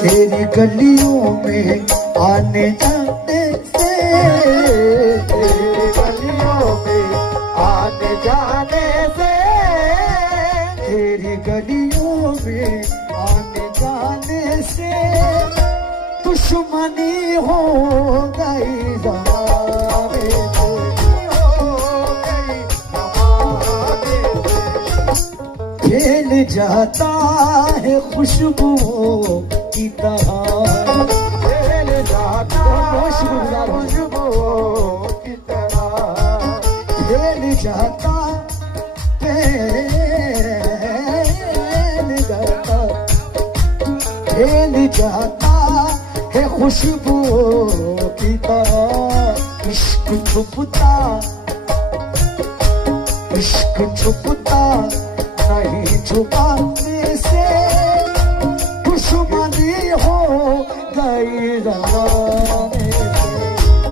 तेरी गलियों में आने जाने से, तेरी गलियों में आने जाने से, तेरी गलियों में आने जाने से दुश्मनी हो गई ज़माने से, हो गई हमारे फैल जाता है खुशबुओं की तरह, फैल जाता शुक्रगुजार हूँ। खुशबुओं की तरह, फैल जाता फैल जाता है खुशबुओं की तरह, इश्क छुपता, इश्क छुपता नहीं, छुपाने से दुश्मनी हो गई ज़माने